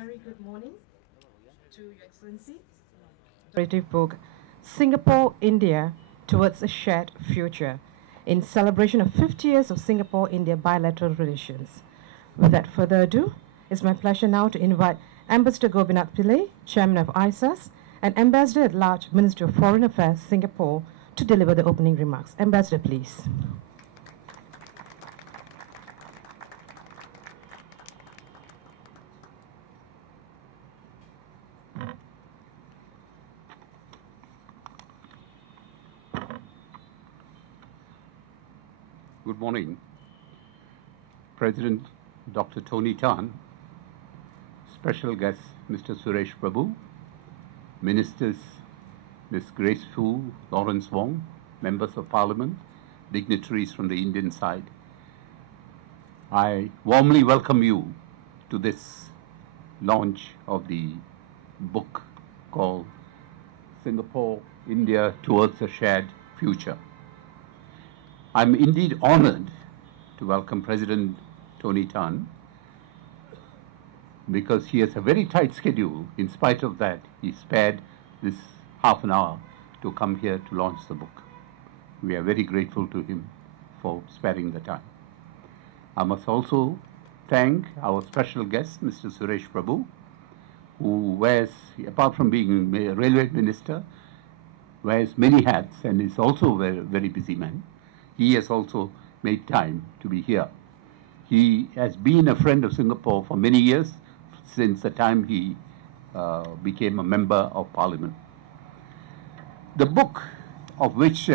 very good morning to Your Excellency. Narrative book, Singapore, India, Towards a Shared Future, in celebration of 50 years of Singapore-India bilateral relations. Without further ado, it's my pleasure now to invite Ambassador Gopinath Pillai, Chairman of ISAS, and Ambassador at Large, Minister of Foreign Affairs, Singapore, to deliver the opening remarks. Ambassador, please. Good morning. President Dr. Tony Tan, special guest Mr. Suresh Prabhu, ministers Ms. Grace Fu, Lawrence Wong, members of Parliament, dignitaries from the Indian side. I warmly welcome you to this launch of the book called Singapore, India Towards a Shared Future. I'm indeed honored to welcome President Tony Tan because he has a very tight schedule. In spite of that, he spared this half an hour to come here to launch the book. We are very grateful to him for sparing the time. I must also thank our special guest, Mr. Suresh Prabhu, who wears, apart from being a railway minister, wears many hats and is also a very busy man. He has also made time to be here. He has been a friend of Singapore for many years, since the time he became a member of Parliament. The book, of which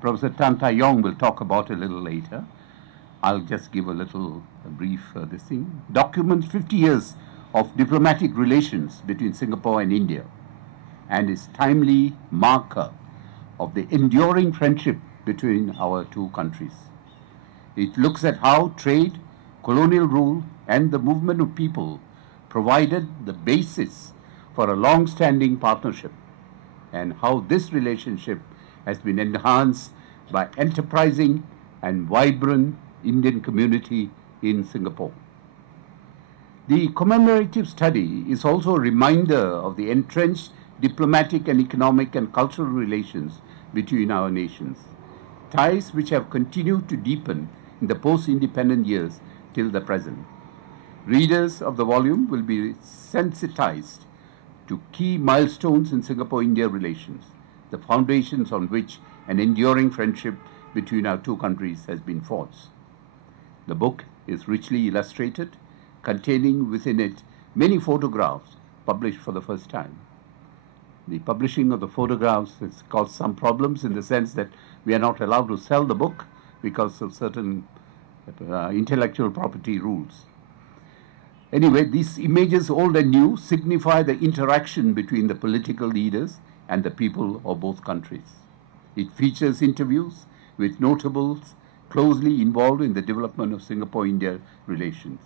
Professor Tan Tai Yong will talk about a little later, I'll just give a little brief this thing, documents 50 years of diplomatic relations between Singapore and India, and is timely marker of the enduring friendship between our two countries. It looks at how trade, colonial rule, and the movement of people provided the basis for a long-standing partnership, and how this relationship has been enhanced by enterprising and vibrant Indian community in Singapore. The commemorative study is also a reminder of the entrenched diplomatic and economic and cultural relations between our nations, ties which have continued to deepen in the post-independent years till the present. Readers of the volume will be sensitized to key milestones in Singapore-India relations, the foundations on which an enduring friendship between our two countries has been forged. The book is richly illustrated, containing within it many photographs published for the first time. The publishing of the photographs has caused some problems in the sense that we are not allowed to sell the book because of certain intellectual property rules. Anyway, these images, old and new, signify the interaction between the political leaders and the people of both countries. It features interviews with notables closely involved in the development of Singapore-India relations.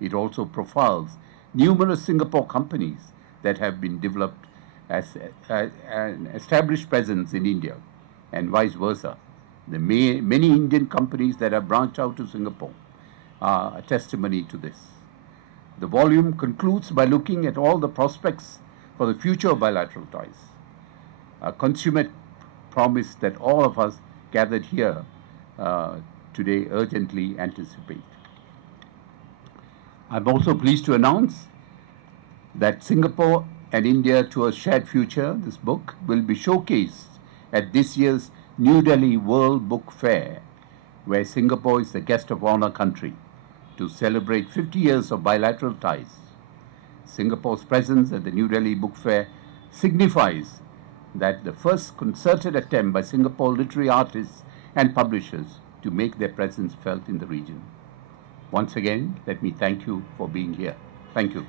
It also profiles numerous Singapore companies that have been developed as an established presence in India, and vice versa. The many Indian companies that have branched out to Singapore are a testimony to this. The volume concludes by looking at all the prospects for the future of bilateral ties, a consummate promise that all of us gathered here today urgently anticipate. I'm also pleased to announce that Singapore and India to a Shared Future, this book, will be showcased at this year's New Delhi World Book Fair, where Singapore is the guest of honor country to celebrate 50 years of bilateral ties. Singapore's presence at the New Delhi Book Fair signifies that the first concerted attempt by Singapore literary artists and publishers to make their presence felt in the region. Once again, let me thank you for being here. Thank you.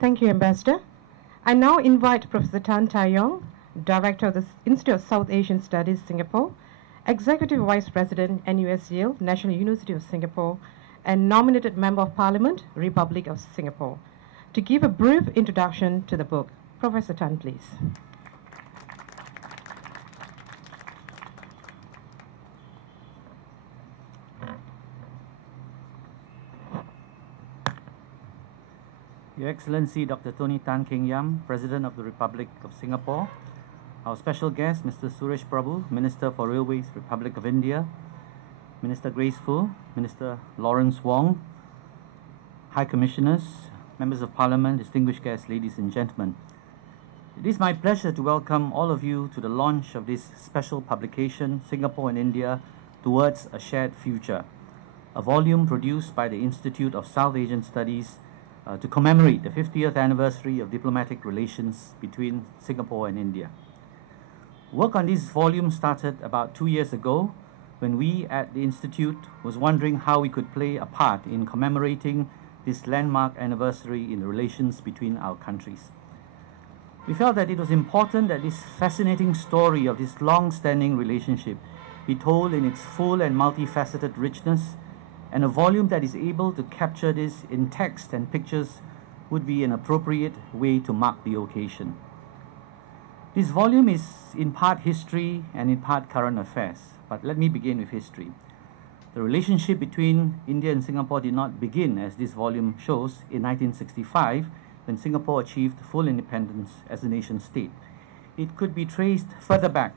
Thank you, Ambassador. I now invite Professor Tan Tai Yong, Director of the Institute of South Asian Studies, Singapore, Executive Vice President, NUS Yale, National University of Singapore, and nominated Member of Parliament, Republic of Singapore, To give a brief introduction to the book, Professor Tan, please. Your Excellency Dr. Tony Tan Keng Yam, President of the Republic of Singapore, our special guest, Mr. Suresh Prabhu, Minister for Railways, Republic of India, Minister Grace Fu, Minister Lawrence Wong, High Commissioners, Members of Parliament, distinguished guests, ladies and gentlemen. It is my pleasure to welcome all of you to the launch of this special publication, Singapore and India Towards a Shared Future, a volume produced by the Institute of South Asian Studies to commemorate the 50th anniversary of diplomatic relations between Singapore and India. Work on this volume started about 2 years ago when we at the Institute was wondering how we could play a part in commemorating this landmark anniversary in the relations between our countries. We felt that it was important that this fascinating story of this long-standing relationship be told in its full and multifaceted richness, and a volume that is able to capture this in text and pictures would be an appropriate way to mark the occasion. This volume is in part history and in part current affairs, but let me begin with history. The relationship between India and Singapore did not begin, as this volume shows, in 1965, when Singapore achieved full independence as a nation-state. It could be traced further back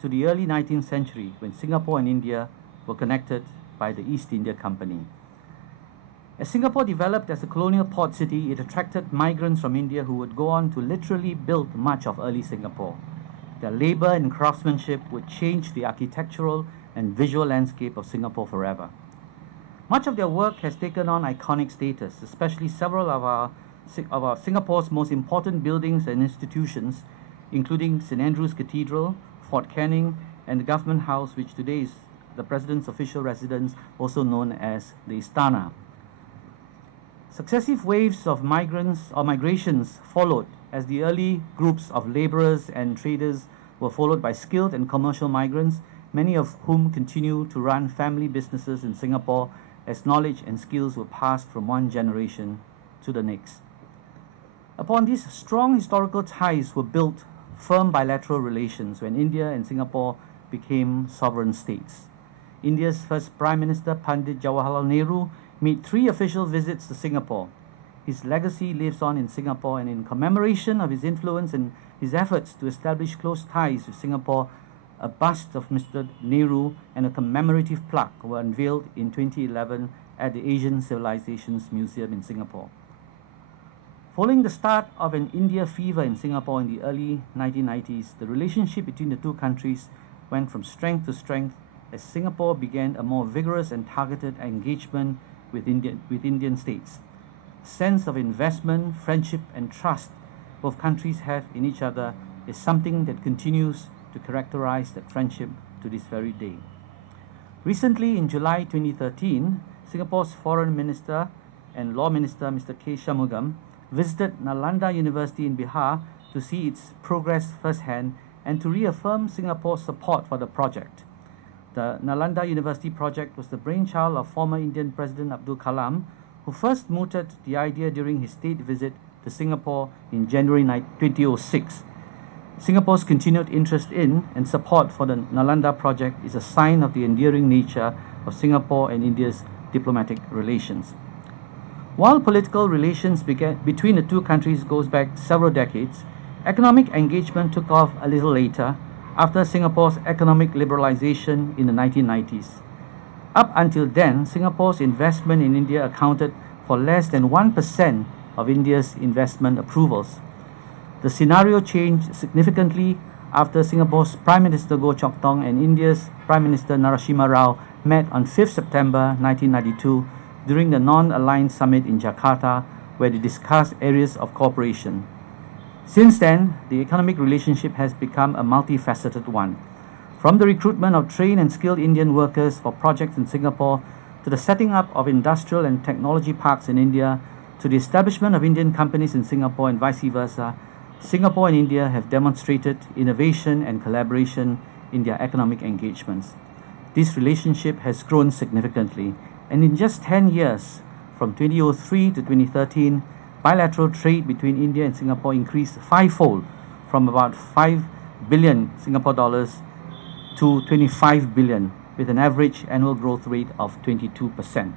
to the early 19th century, when Singapore and India were connected by the East India Company. As Singapore developed as a colonial port city, it attracted migrants from India who would go on to literally build much of early Singapore. Their labor and craftsmanship would change the architectural and visual landscape of Singapore forever. Much of their work has taken on iconic status, especially several of our Singapore's most important buildings and institutions, including St. Andrew's Cathedral, Fort Canning, and the Government House, which today is the President's official residence, also known as the Istana. Successive waves of migrations followed, as the early groups of laborers and traders were followed by skilled and commercial migrants, many of whom continue to run family businesses in Singapore as knowledge and skills were passed from one generation to the next. Upon these strong historical ties were built firm bilateral relations when India and Singapore became sovereign states. India's first Prime Minister, Pandit Jawaharlal Nehru, made 3 official visits to Singapore. His legacy lives on in Singapore, and in commemoration of his influence and his efforts to establish close ties with Singapore, a bust of Mr. Nehru and a commemorative plaque were unveiled in 2011 at the Asian Civilizations Museum in Singapore. Following the start of an India fever in Singapore in the early 1990s, the relationship between the two countries went from strength to strength as Singapore began a more vigorous and targeted engagement with Indian states. A sense of investment, friendship, and trust both countries have in each other is something that continues to characterize that friendship to this very day. Recently, in July 2013, Singapore's Foreign Minister and Law Minister, Mr. K. Shanmugam, visited Nalanda University in Bihar to see its progress firsthand and to reaffirm Singapore's support for the project. The Nalanda University project was the brainchild of former Indian President Abdul Kalam, who first mooted the idea during his state visit to Singapore in January 2006. Singapore's continued interest in and support for the Nalanda project is a sign of the enduring nature of Singapore and India's diplomatic relations. While political relations between the two countries goes back several decades, economic engagement took off a little later after Singapore's economic liberalization in the 1990s. Up until then, Singapore's investment in India accounted for less than 1% of India's investment approvals. The scenario changed significantly after Singapore's Prime Minister Goh Chok Tong and India's Prime Minister Narasimha Rao met on 5th September 1992 during the Non-Aligned Summit in Jakarta, where they discussed areas of cooperation. Since then, the economic relationship has become a multifaceted one. From the recruitment of trained and skilled Indian workers for projects in Singapore, to the setting up of industrial and technology parks in India, to the establishment of Indian companies in Singapore and vice versa, Singapore and India have demonstrated innovation and collaboration in their economic engagements. This relationship has grown significantly, and in just 10 years, from 2003 to 2013, bilateral trade between India and Singapore increased fivefold from about 5 billion Singapore dollars to 25 billion, with an average annual growth rate of 22%.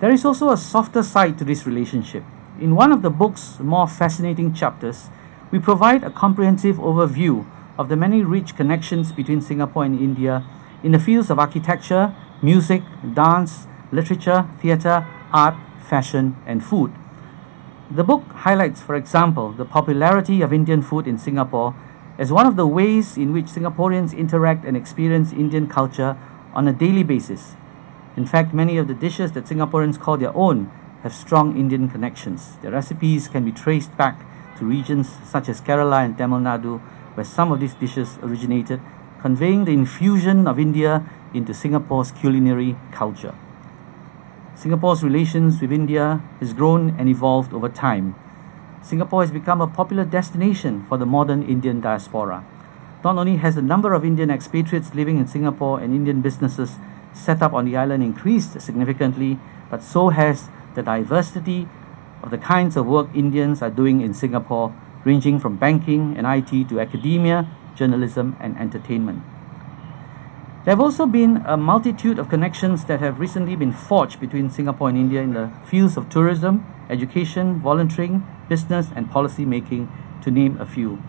There is also a softer side to this relationship. In one of the book's more fascinating chapters, we provide a comprehensive overview of the many rich connections between Singapore and India in the fields of architecture, music, dance, literature, theatre, art, fashion, and food. The book highlights, for example, the popularity of Indian food in Singapore as one of the ways in which Singaporeans interact and experience Indian culture on a daily basis. In fact, many of the dishes that Singaporeans call their own have strong Indian connections. Their recipes can be traced back to regions such as Kerala and Tamil Nadu, where some of these dishes originated, conveying the infusion of India into Singapore's culinary culture. Singapore's relations with India has grown and evolved over time. Singapore has become a popular destination for the modern Indian diaspora. Not only has the number of Indian expatriates living in Singapore and Indian businesses set up on the island increased significantly, but so has the diversity of the kinds of work Indians are doing in Singapore, ranging from banking and IT to academia, journalism, and entertainment. There have also been a multitude of connections that have recently been forged between Singapore and India in the fields of tourism, education, volunteering, business, and policy making, to name a few.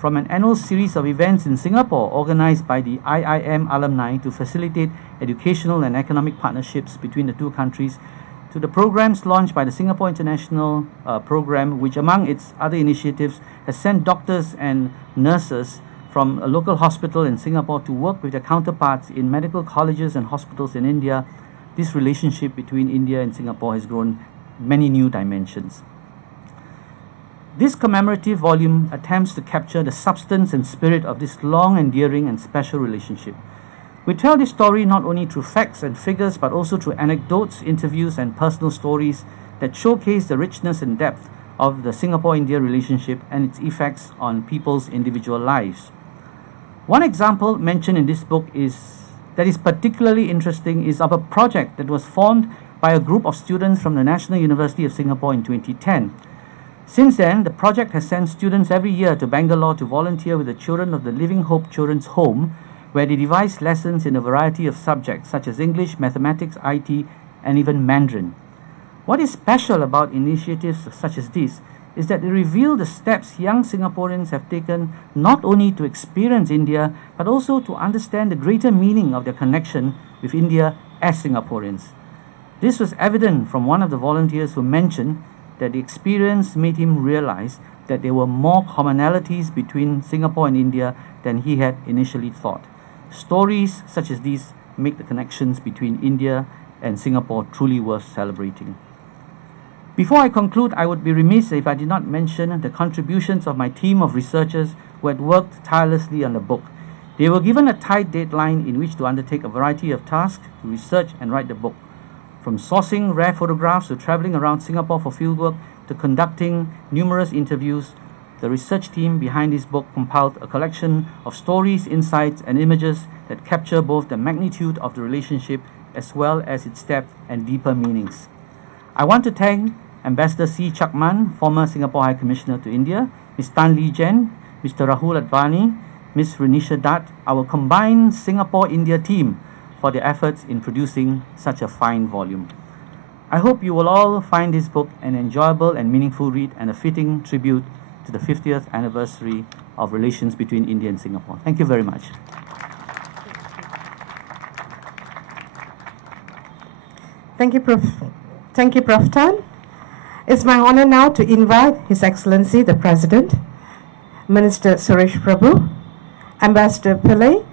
From an annual series of events in Singapore organized by the IIM alumni to facilitate educational and economic partnerships between the two countries, to the programs launched by the Singapore International Program, which among its other initiatives has sent doctors and nurses from a local hospital in Singapore to work with their counterparts in medical colleges and hospitals in India. This relationship between India and Singapore has grown many new dimensions. This commemorative volume attempts to capture the substance and spirit of this long, endearing, and special relationship. We tell this story not only through facts and figures, but also through anecdotes, interviews, and personal stories that showcase the richness and depth of the Singapore-India relationship and its effects on people's individual lives. One example mentioned in this book that is particularly interesting is of a project that was formed by a group of students from the National University of Singapore in 2010. Since then, the project has sent students every year to Bangalore to volunteer with the children of the Living Hope Children's Home, where they devise lessons in a variety of subjects such as English, mathematics, IT, and even Mandarin. What is special about initiatives such as this is that they reveal the steps young Singaporeans have taken not only to experience India, but also to understand the greater meaning of their connection with India as Singaporeans. This was evident from one of the volunteers who mentioned that the experience made him realize that there were more commonalities between Singapore and India than he had initially thought. Stories such as these make the connections between India and Singapore truly worth celebrating. Before I conclude, I would be remiss if I did not mention the contributions of my team of researchers who had worked tirelessly on the book. They were given a tight deadline in which to undertake a variety of tasks to research and write the book. From sourcing rare photographs to traveling around Singapore for fieldwork to conducting numerous interviews, the research team behind this book compiled a collection of stories, insights, and images that capture both the magnitude of the relationship as well as its depth and deeper meanings. I want to thank Ambassador C. Chakman, former Singapore High Commissioner to India, Ms. Tan Lee Jen, Mr. Rahul Advani, Ms. Renisha Dutt, our combined Singapore-India team, for their efforts in producing such a fine volume. I hope you will all find this book an enjoyable and meaningful read and a fitting tribute to the 50th anniversary of relations between India and Singapore. Thank you very much. Thank you, Prof. Tan. It's my honor now to invite His Excellency the President, Minister Suresh Prabhu, Ambassador Pillai,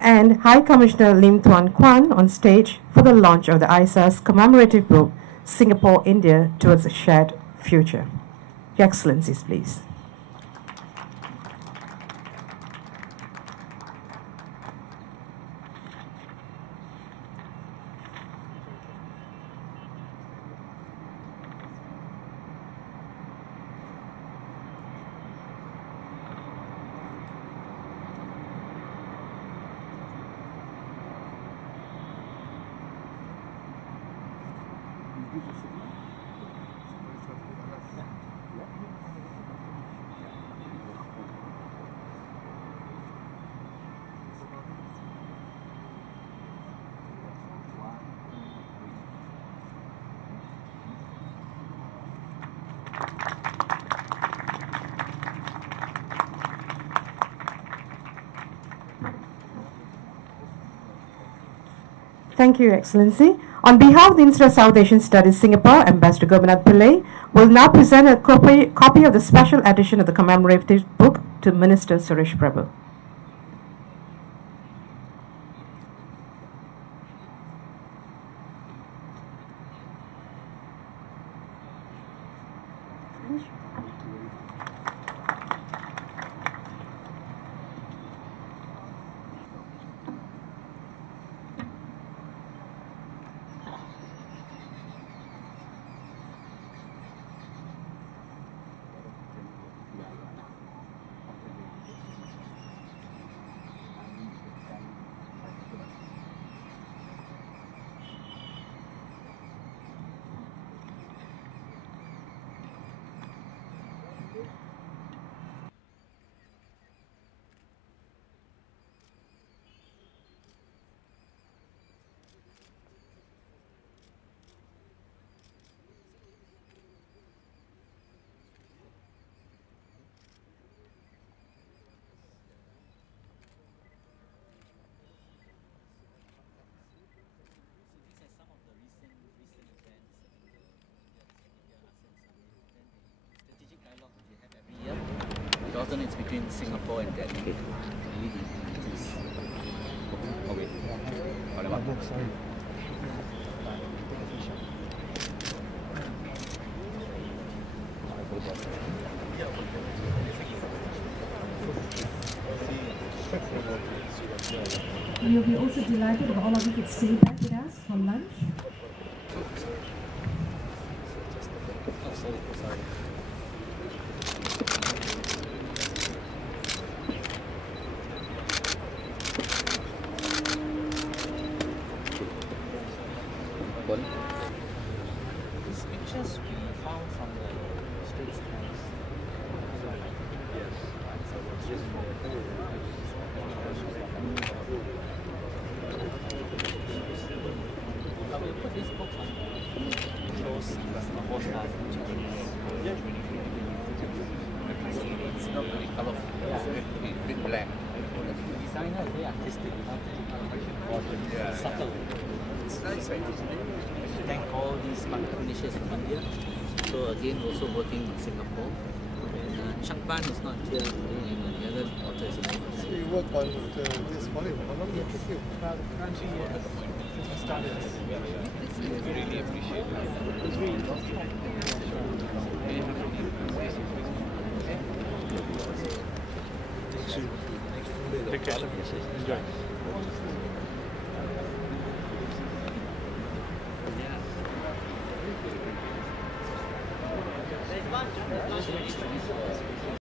and High Commissioner Lim Tuan Kwan on stage for the launch of the ISA's commemorative book, Singapore-India Towards a Shared Future. Your Excellencies, please. Thank you, Excellency. On behalf of the Institute of South Asian Studies Singapore, Ambassador Gopinath Pillai will now present a copy of the special edition of the commemorative book to Minister Suresh Prabhu. Alternates between Singapore and Delhi. Oh wait. We'll be also delighted if all of you could stay back with us for lunch. Oh, sorry. These pictures we found from the Straits Times. I will put this book on the postcard. It's not very colorful. It's a bit black. The designer is very artistic. Subtle. It's nice. Thank all these finishes from India. So again, also working in Singapore. And Changpan is not here, and the other author is in Singapore. You work on this volume. How long did it take you? We really appreciate it. It's really interesting. Take care. Enjoy.